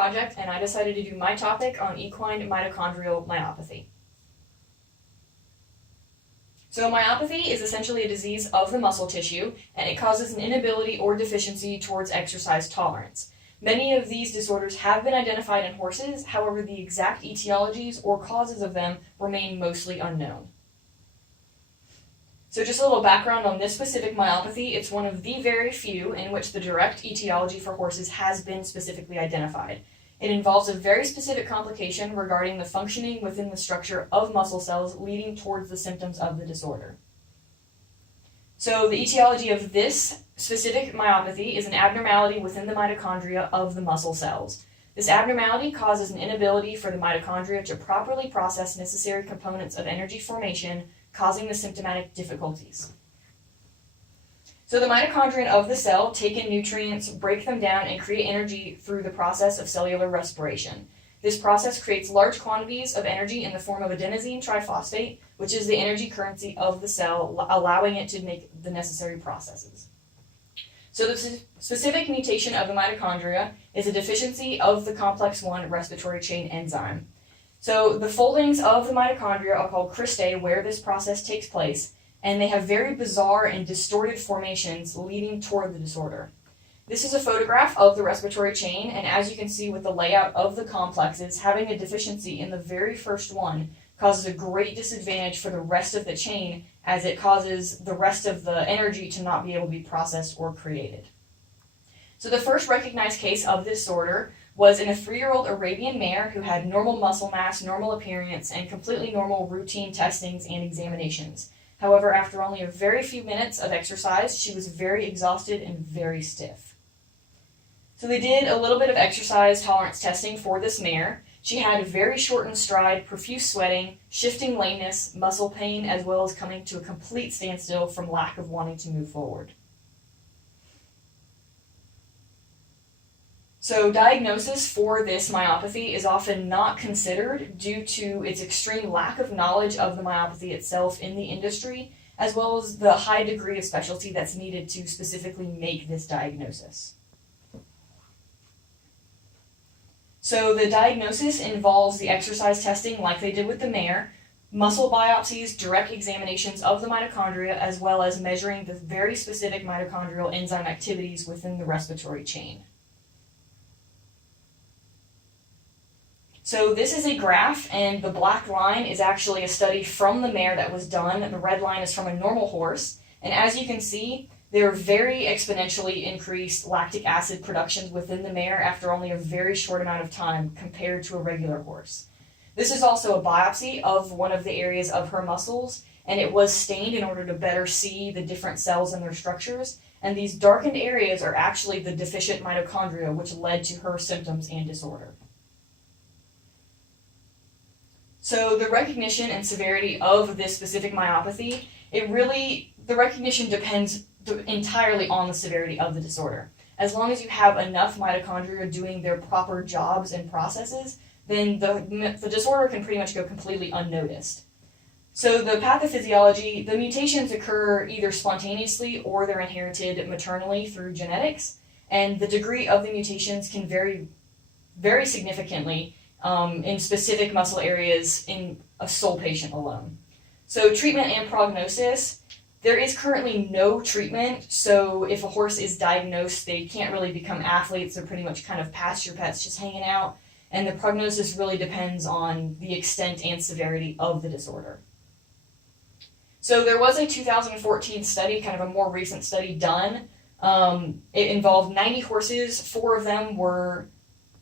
project and I decided to do my topic on equine mitochondrial myopathy. So myopathy is essentially a disease of the muscle tissue, and it causes an inability or deficiency towards exercise tolerance. Many of these disorders have been identified in horses, however the exact etiologies or causes of them remain mostly unknown. So just a little background on this specific myopathy, it's one of the very few in which the direct etiology for horses has been specifically identified. It involves a very specific complication regarding the functioning within the structure of muscle cells leading towards the symptoms of the disorder. So the etiology of this specific myopathy is an abnormality within the mitochondria of the muscle cells. This abnormality causes an inability for the mitochondria to properly process necessary components of energy formation, causing the symptomatic difficulties. So the mitochondria of the cell take in nutrients, break them down, and create energy through the process of cellular respiration. This process creates large quantities of energy in the form of adenosine triphosphate, which is the energy currency of the cell, allowing it to make the necessary processes. So the specific mutation of the mitochondria is a deficiency of the complex 1 respiratory chain enzyme. So the foldings of the mitochondria are called cristae, where this process takes place, and they have very bizarre and distorted formations leading toward the disorder. This is a photograph of the respiratory chain, and as you can see with the layout of the complexes, having a deficiency in the very first one causes a great disadvantage for the rest of the chain, as it causes the rest of the energy to not be able to be processed or created. So the first recognized case of this disorder was in a 3-year-old Arabian mare who had normal muscle mass, normal appearance, and completely normal routine testings and examinations. However, after only a very few minutes of exercise, she was very exhausted and very stiff. So they did a little bit of exercise tolerance testing for this mare. She had very shortened stride, profuse sweating, shifting lameness, muscle pain, as well as coming to a complete standstill from lack of wanting to move forward. So diagnosis for this myopathy is often not considered due to its extreme lack of knowledge of the myopathy itself in the industry, as well as the high degree of specialty that's needed to specifically make this diagnosis. So the diagnosis involves the exercise testing like they did with the mare, muscle biopsies, direct examinations of the mitochondria, as well as measuring the very specific mitochondrial enzyme activities within the respiratory chain. So this is a graph, and the black line is actually a study from the mare that was done. The red line is from a normal horse, and as you can see, there are very exponentially increased lactic acid productions within the mare after only a very short amount of time compared to a regular horse. This is also a biopsy of one of the areas of her muscles, and it was stained in order to better see the different cells and their structures, and these darkened areas are actually the deficient mitochondria, which led to her symptoms and disorder. So the recognition and severity of this specific myopathy, the recognition depends entirely on the severity of the disorder. As long as you have enough mitochondria doing their proper jobs and processes, then the disorder can pretty much go completely unnoticed. So the pathophysiology, the mutations occur either spontaneously or they're inherited maternally through genetics, and the degree of the mutations can vary very significantly in specific muscle areas in a sole patient alone. So treatment and prognosis, there is currently no treatment, so if a horse is diagnosed, they can't really become athletes. They're pretty much kind of pasture pets just hanging out, and the prognosis really depends on the extent and severity of the disorder. So there was a 2014 study, kind of a more recent study done. It involved 90 horses. 4 of them were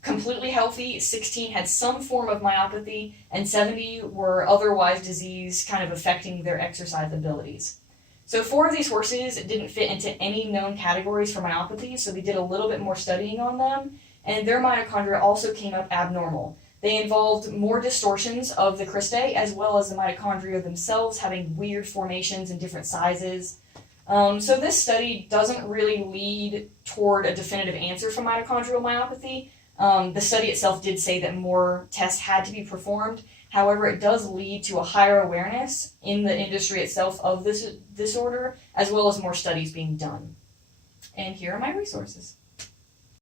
completely healthy, 16 had some form of myopathy, and 70 were otherwise diseased, kind of affecting their exercise abilities. So 4 of these horses didn't fit into any known categories for myopathy, so they did a little bit more studying on them, and their mitochondria also came up abnormal. They involved more distortions of the cristae, as well as the mitochondria themselves having weird formations in different sizes. So this study doesn't really lead toward a definitive answer for mitochondrial myopathy. The study itself did say that more tests had to be performed. However, it does lead to a higher awareness in the industry itself of this disorder, as well as more studies being done. And here are my resources.